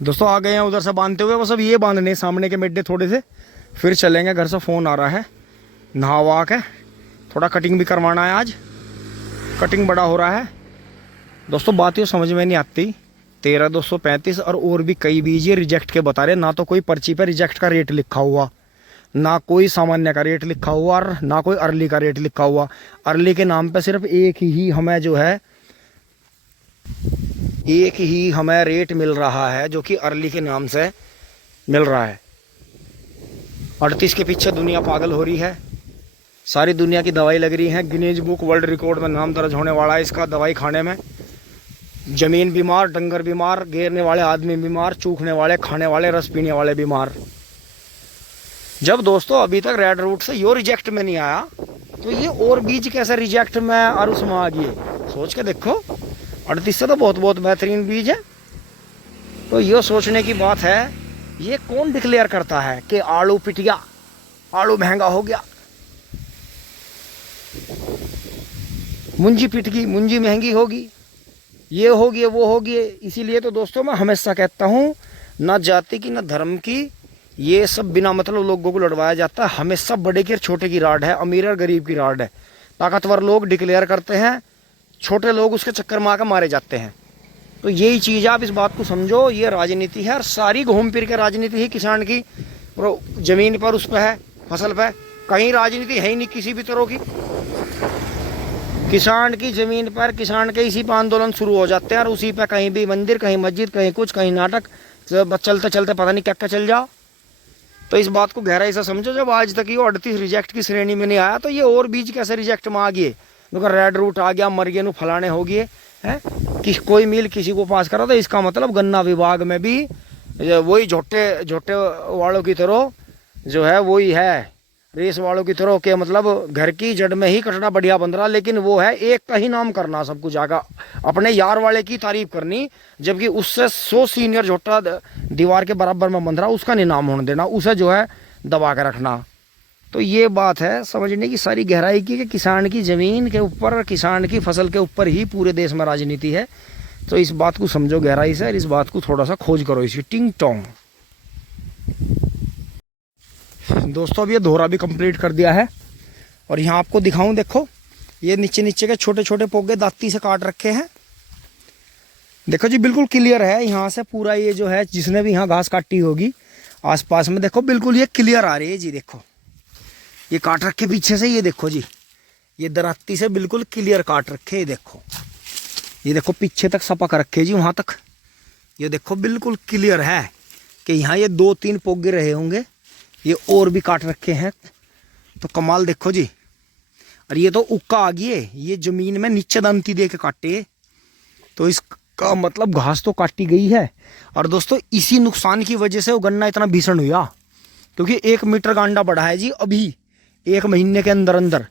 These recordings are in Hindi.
दोस्तों आ गए हैं उधर से बांधते हुए, बस अब ये बांधने सामने के मिड्डे थोड़े से, फिर चलेंगे। घर से फ़ोन आ रहा है, नहा वहा के थोड़ा कटिंग भी करवाना है। आज कटिंग बड़ा हो रहा है दोस्तों। बात ये समझ में नहीं आती, 13,235 और भी कई बीज ये रिजेक्ट के बता रहे। ना तो कोई पर्ची पे रिजेक्ट का रेट लिखा हुआ, ना कोई सामान्य का रेट लिखा हुआ, और ना कोई अर्ली का रेट लिखा हुआ। अर्ली के नाम पे सिर्फ एक ही हमें रेट मिल रहा है, जो कि अर्ली के नाम से मिल रहा है। 38 के पीछे दुनिया पागल हो रही है, सारी दुनिया की दवाई लग रही है। गिनीज बुक वर्ल्ड रिकॉर्ड में नाम दर्ज होने वाला है इसका दवाई खाने में। जमीन बीमार, डंगर बीमार, घेरने वाले आदमी बीमार, चूखने वाले, खाने वाले, रस पीने वाले बीमार। जब दोस्तों अभी तक रेड रूट से यो रिजेक्ट में नहीं आया, तो ये और बीज कैसे रिजेक्ट में और उसमें आ गए? सोच के देखो, 38 से तो बहुत बेहतरीन बीज है। तो ये सोचने की बात है, ये कौन डिक्लेयर करता है कि आलू पिट गया, आलू महंगा हो गया, मुंजी पिट गई, मुंजी महंगी होगी, ये होगी वो होगी। इसीलिए तो दोस्तों मैं हमेशा कहता हूँ, ना जाति की ना धर्म की ये सब बिना मतलब लोगों को लड़वाया जाता है। हमेशा बड़े की और छोटे की राड है, अमीर और गरीब की राड है। ताकतवर लोग डिक्लेयर करते हैं, छोटे लोग उसके चक्कर में आकर मारे जाते हैं। तो यही चीज़ आप इस बात को समझो, ये राजनीति है, और सारी घूम फिर के राजनीति ही किसान की जमीन पर, उस पर है, फसल पर। कहीं राजनीति है ही नहीं किसी भी तरह की। किसान की जमीन पर, किसान के इसी पर आंदोलन शुरू हो जाते हैं, और उसी पर कहीं भी मंदिर, कहीं मस्जिद, कहीं कुछ, कहीं नाटक, चलते चलते पता नहीं क्या क्या चल जाओ। तो इस बात को गहराई से समझो, जब आज तक ये 38 रिजेक्ट की श्रेणी में नहीं आया, तो ये और बीज कैसे रिजेक्ट में आ गए? अगर रेड रूट आ गया, मर गए, फलाने हो गए हैं कि कोई मिल किसी को पास करा, तो इसका मतलब गन्ना विभाग में भी वही झोटे वालों की तरह जो है, वही है रेस वालों की तरह के, मतलब घर की जड़ में ही कटड़ा बढ़िया बन रहा। लेकिन वो है एक का ही नाम करना, सब कुछ आगा अपने यार वाले की तारीफ करनी, जबकि उससे 100 सीनियर झोटा दीवार के बराबर में बंध रहा, उसका नहीं नाम होने देना, उसे जो है दबा के रखना। तो ये बात है समझने की सारी गहराई की, कि किसान की ज़मीन के ऊपर, किसान की फसल के ऊपर ही पूरे देश में राजनीति है। तो इस बात को समझो गहराई से, और इस बात को थोड़ा सा खोज करो, इसी टिंग टोंग। दोस्तों अब ये दोहरा भी कंप्लीट कर दिया है, और यहाँ आपको दिखाऊं, देखो ये नीचे नीचे के छोटे छोटे पोगे दाती से काट रखे हैं। देखो जी बिल्कुल क्लियर है, यहाँ से पूरा ये जो है, जिसने भी यहाँ घास काटी होगी आसपास में, देखो बिल्कुल ये क्लियर आ रही है जी। देखो ये काट रखे पीछे से, ये देखो जी, ये दराती से बिल्कुल क्लियर काट रखे। ये देखो पीछे तक सपक रखे जी, वहाँ तक ये देखो बिल्कुल क्लियर है कि यहाँ ये 2-3 पोगे रहे होंगे, ये और भी काट रखे हैं। तो कमाल देखो जी। और ये तो उक्का आ गई है, ये जमीन में नीचे दंती दे के काटे, तो इसका मतलब घास तो काटी गई है। और दोस्तों इसी नुकसान की वजह से वो गन्ना इतना भीषण हुआ, क्योंकि 1 मीटर गांडा बढ़ा है जी अभी 1 महीने के अंदर अंदर।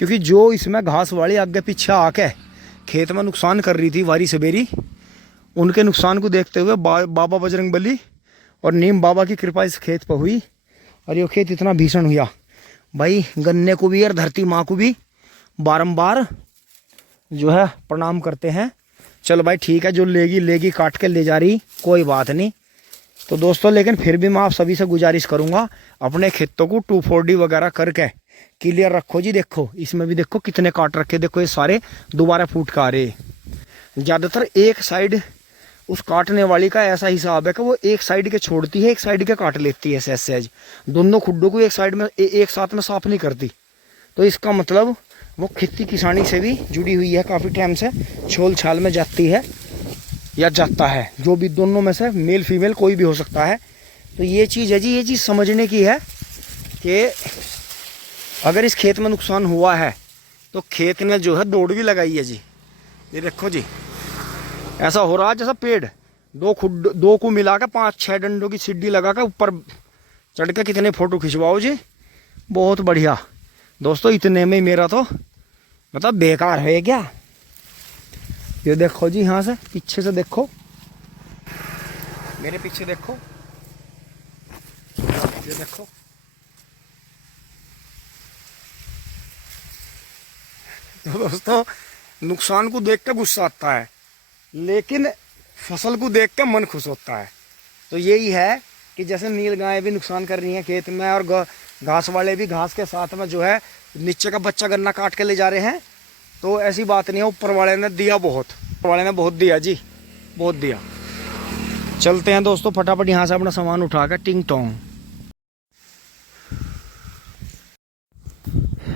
क्योंकि जो इसमें घास वाली आगे पीछे आके खेत में नुकसान कर रही थी वारी सवेरी, उनके नुकसान को देखते हुए बाबा बजरंगबली और नीम बाबा की कृपा इस खेत पर हुई, और ये खेत इतना भीषण हुआ भाई। गन्ने को भी और धरती माँ को भी बारंबार जो है प्रणाम करते हैं। चल भाई ठीक है, जो लेगी काट के ले जा रही, कोई बात नहीं। तो दोस्तों लेकिन फिर भी मैं आप सभी से गुजारिश करूंगा, अपने खेतों को 2,4-D वगैरह करके क्लियर रखो जी। देखो इसमें भी देखो कितने काट रखे, देखो ये सारे दोबारा फूट का आ रहे। ज़्यादातर एक साइड उस काटने वाली का ऐसा हिसाब है कि वो एक साइड के छोड़ती है, एक साइड के काट लेती है सहज, दोनों खुड्डों को एक साइड में एक साथ में साफ नहीं करती। तो इसका मतलब वो खेती किसानी से भी जुड़ी हुई है, काफ़ी टाइम से छोल छाल में जाती है या जाता है, जो भी दोनों में से मेल फीमेल कोई भी हो सकता है। तो ये चीज़ है जी, ये चीज़ समझने की है कि अगर इस खेत में नुकसान हुआ है तो खेत ने जो है दौड़ भी लगाई है जी। ये देखो जी ऐसा हो रहा है जैसा पेड़ दो को मिला के 5-6 डंडों की सीढ़ी लगा के ऊपर चढ़ के कितने फोटो खिंचवाओ जी, बहुत बढ़िया। दोस्तों इतने में मेरा तो मतलब बेकार है क्या। ये देखो जी, यहाँ से पीछे से देखो, मेरे पीछे देखो, ये देखो तो दोस्तों नुकसान को देख के गुस्सा आता है, लेकिन फसल को देख के मन खुश होता है। तो यही है कि जैसे नील गाय भी नुकसान कर रही हैं खेत में, और घास वाले भी घास के साथ में जो है नीचे का बच्चा गन्ना काट के ले जा रहे हैं। तो ऐसी बात नहीं है, ऊपर वाले ने दिया बहुत, ऊपर वाले ने बहुत दिया जी, बहुत दिया। चलते हैं दोस्तों फटाफट यहाँ से अपना सामान उठा कर टिंग टोंग।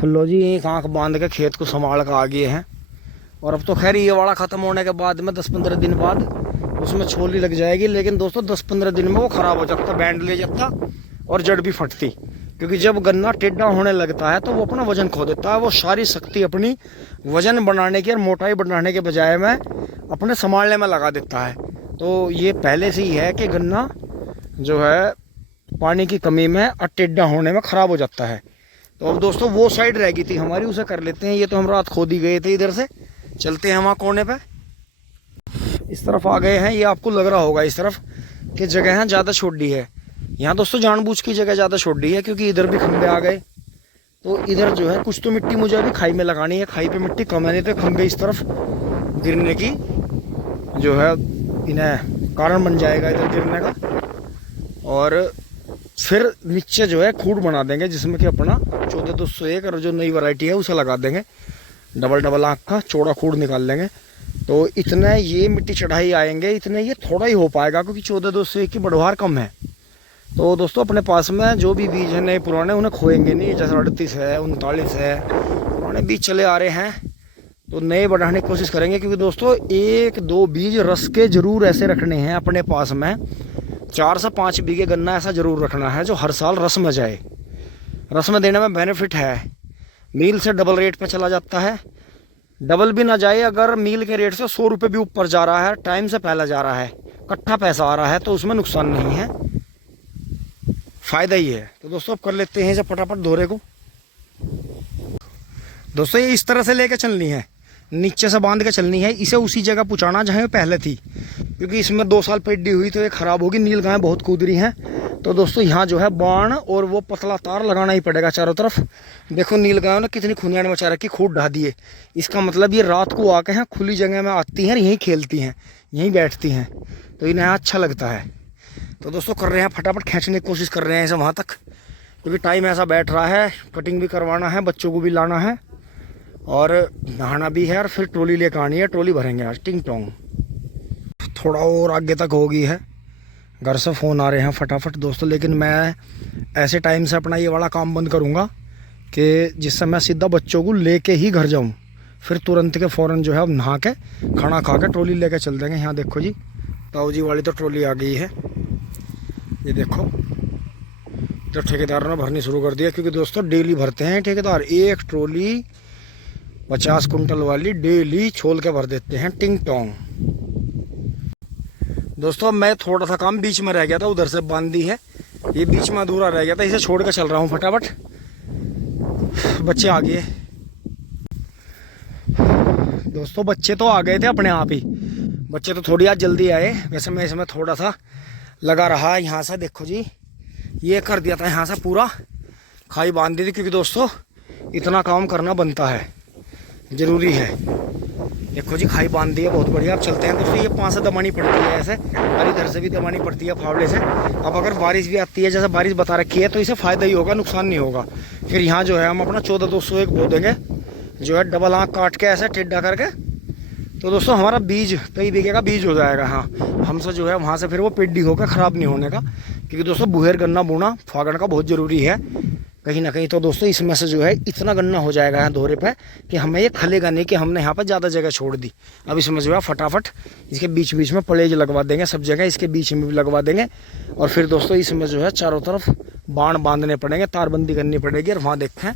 लो जी, एक आँख बांध के खेत को संभाल कर आ गए हैं। और अब तो खैर ये वाला ख़त्म होने के बाद में 10-15 दिन बाद उसमें छोली लग जाएगी, लेकिन दोस्तों 10-15 दिन में वो ख़राब हो जाता, बैंड ले जाता और जड़ भी फटती। क्योंकि जब गन्ना टेढ़ा होने लगता है तो वो अपना वजन खो देता है। वो सारी शक्ति अपनी वजन बढ़ाने की और मोटाई बढ़ाने के बजाय में अपने संभालने में लगा देता है। तो ये पहले से ही है कि गन्ना जो है पानी की कमी में और टेढ़ा होने में ख़राब हो जाता है। तो अब दोस्तों वो साइड रह गई थी हमारी, उसे कर लेते हैं। ये तो हम रात खोद ही गए थे, इधर से चलते हैं वहाँ कोने पे। इस तरफ आ गए हैं, ये आपको लग रहा होगा इस तरफ कि जगह है ज़्यादा छोटी है। यहाँ दोस्तों जानबूझ की जगह ज़्यादा छोटी है, क्योंकि इधर भी खंबे आ गए। तो इधर जो है कुछ तो मिट्टी मुझे अभी खाई में लगानी है, खाई पे मिट्टी कम है, नहीं तो खंबे इस तरफ गिरने की जो है इन्हें कारण बन जाएगा इधर गिरने का। और फिर नीचे जो है खूड बना देंगे, जिसमें कि अपना 14-201 और जो नई वैरायटी है उसे लगा देंगे। डबल आँख का चौड़ा खूड निकाल लेंगे। तो इतने ये मिट्टी चढ़ाई आएंगे, इतने ये थोड़ा ही हो पाएगा, क्योंकि 14-201 की बढ़वार कम है। तो दोस्तों अपने पास में जो भी बीज है नए पुराने, उन्हें खोएंगे नहीं। जैसे 38 है, 39 है, पुराने बीज चले आ रहे हैं, तो नए बढ़ाने की कोशिश करेंगे। क्योंकि दोस्तों 1-2 बीज रस के जरूर ऐसे रखने हैं अपने पास में। 4 से 5 बीघे गन्ना ऐसा जरूर रखना है जो हर साल रस में जाए। रस में देने में बेनिफिट है, मील से डबल रेट पे चला जाता है। डबल भी ना जाए, अगर मील के रेट से 100 रुपये भी ऊपर जा रहा है, टाइम से पहले जा रहा है, इकट्ठा पैसा आ रहा है, तो उसमें नुकसान नहीं है, फ़ायदा ही है। तो दोस्तों अब कर लेते हैं जब फटाफट धोरे को। दोस्तों ये इस तरह से लेके चलनी है, नीचे से बांध के चलनी है, इसे उसी जगह पहुँचाना जहाँ पहले थी। क्योंकि इसमें 2 साल पेड्डी हुई तो ये ख़राब होगी। नील गाय बहुत कूद रही हैं, तो दोस्तों यहाँ जो है बाण और वो पतला तार लगाना ही पड़ेगा चारों तरफ। देखो नील गायों ने कितनी खुनियान मचा रखी, खूब ढा दिए। इसका मतलब ये रात को आके हैं खुली जगह में आती हैं, यहीं खेलती हैं, यहीं बैठती हैं, तो इन्हें अच्छा लगता है। तो दोस्तों कर रहे हैं फटाफट खींचने की कोशिश कर रहे हैं इसे वहाँ तक, क्योंकि टाइम ऐसा बैठ रहा है, कटिंग भी करवाना है, बच्चों को भी लाना है और नहाना भी है, और फिर ट्रॉली लेकर आनी है, ट्रॉली भरेंगे आज टिंग टोंग। थोड़ा और आगे तक होगी है, घर से फ़ोन आ रहे हैं फटाफट दोस्तों। लेकिन मैं ऐसे टाइम से अपना ये वाला काम बंद करूँगा कि जिससे मैं सीधा बच्चों को लेके ही घर जाऊँ, फिर तुरंत के फ़ौरन जो है अब नहा के खाना खा के ट्रॉली लेके चल देंगे। यहाँ देखो जी ताऊ जी वाली तो ट्रॉली आ गई है, ये देखो। तो ठेकेदार ने भरनी शुरू कर दिया, क्योंकि दोस्तों डेली भरते हैं ठेकेदार, एक ट्रॉली 50 कुंटल वाली डेली छोल के भर देते हैं टिंग टोंग। दोस्तों मैं थोड़ा सा काम बीच में रह गया था, उधर से बांध दी है, ये बीच में अधूरा रह गया था, इसे छोड़ कर चल रहा हूँ फटाफट। बच्चे आ गए दोस्तों, बच्चे तो आ गए थे अपने आप ही, बच्चे तो थोड़ी आज जल्दी आए। वैसे मैं इसमें थोड़ा सा लगा रहा, यहाँ से देखो जी ये कर दिया था, यहाँ से पूरा खाई बांध दी थी, क्योंकि दोस्तों इतना काम करना बनता है, ज़रूरी है। देखो जी खाई बांध दी है, बहुत बढ़िया। अब चलते हैं दोस्तों, ये 5 से दबानी पड़ती है ऐसे, और इधर से भी दबानी पड़ती है फावड़े से। अब अगर बारिश भी आती है, जैसे बारिश बता रखी है, तो इसे फ़ायदा ही होगा, नुकसान नहीं होगा। फिर यहाँ जो है हम अपना 14-201 बो देंगे, जो है डबल आँख काट के ऐसे टेढ़ा करके। तो दोस्तों हमारा बीज कई बीघे का बीज हो जाएगा। हाँ, हमसे जो है वहाँ से फिर वो पेड्डी होकर ख़राब नहीं होने का, क्योंकि दोस्तों बुहेर गन्ना बोना फागण का बहुत ज़रूरी है कहीं ना कहीं। तो दोस्तों इसमें से जो है इतना गन्ना हो जाएगा यहाँ दोहरे पे कि हमें ये खलेगा नहीं, कि हमने यहाँ पर ज़्यादा जगह छोड़ दी। अब इसमें जो है फटाफट इसके बीच बीच में पलेज लगवा देंगे, सब जगह इसके बीच में भी लगवा देंगे। और फिर दोस्तों इसमें जो है चारों तरफ बाण बांधने पड़ेंगे, तारबंदी करनी पड़ेगी। और वहाँ देखें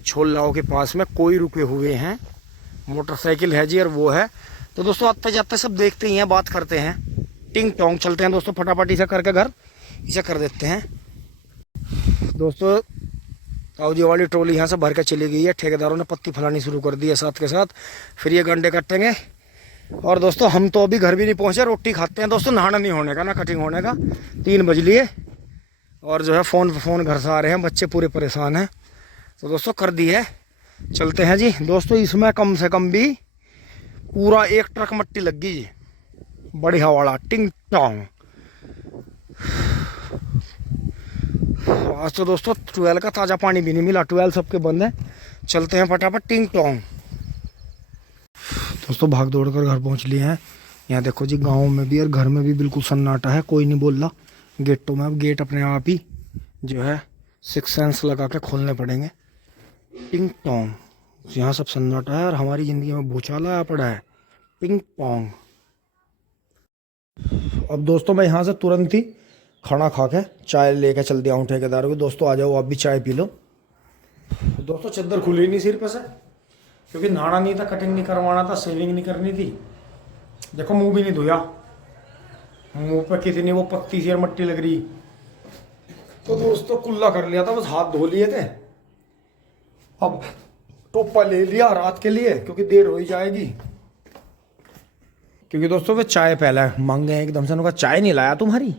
छोलनाओं के पास में कोई रुके हुए हैं, मोटरसाइकिल है जी, और वो है। तो दोस्तों आते जाते सब देखते ही हैं, बात करते हैं, टिंग टोंग। चलते हैं दोस्तों फटाफट इसे करके घर इसे कर देते हैं। दोस्तों ताऊजी वाली ट्रॉली यहाँ से भर के चली गई है, ठेकेदारों ने पत्ती फैलानी शुरू कर दी है साथ के साथ। फिर ये गंडे कटेंगे। और दोस्तों हम तो अभी घर भी नहीं पहुँचे, रोटी खाते हैं दोस्तों, नहाना नहीं होने का ना कटिंग होने का। 3 बज लिए और जो है फ़ोन घर से आ रहे हैं, बच्चे पूरे परेशान हैं। तो दोस्तों कर दी है, चलते हैं जी। दोस्तों इसमें कम से कम भी पूरा 1 ट्रक मट्टी लग गई जी, बढ़िया वाला टिंग टोंग। आज तो दोस्तों ट्वेल्व का ताज़ा पानी भी नहीं मिला, ट्वेल्व सबके बंद है। चलते हैं फटाफट टिंग टोंग। दोस्तों भाग दौड़ कर घर पहुंच लिए हैं। यहाँ देखो जी, गांव में भी और घर में भी बिल्कुल सन्नाटा है, कोई नहीं बोल रहा। गेटों में अब गेट अपने आप ही जो है सिक्स सेंस लगा के खोलने पड़ेंगे। टिंग टोंग, यहाँ सब सन्नाटा है और हमारी ज़िंदगी में भूचाल आया पड़ा है। Ping pong. अब दोस्तों मैं यहाँ से तुरंत ही खाना खा के चाय लेके चल दिया हूँ ठेकेदार को। दोस्तों आ जाओ, आप भी चाय पी लो। दोस्तों चद्दर खुली नहीं सिर पे से, क्योंकि नहाना नहीं था, कटिंग नहीं करवाना था, शेविंग नहीं करनी थी। देखो मुंह भी नहीं धोया, मुंह पे कितनी वो पत्ती सी और मट्टी लग रही। तो दोस्तों कुल्ला कर लिया था, बस हाथ धो लिए थे। अब टोपा ले लिया रात के लिए, क्योंकि देर हो ही जाएगी। क्योंकि दोस्तों वे चाय पहले मांगे हैं एकदम से, उनका चाय नहीं लाया तुम्हारी।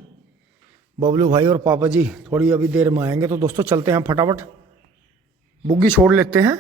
बबलू भाई और पापा जी थोड़ी अभी देर में आएंगे, तो दोस्तों चलते हैं फटाफट, बुग्गी छोड़ लेते हैं।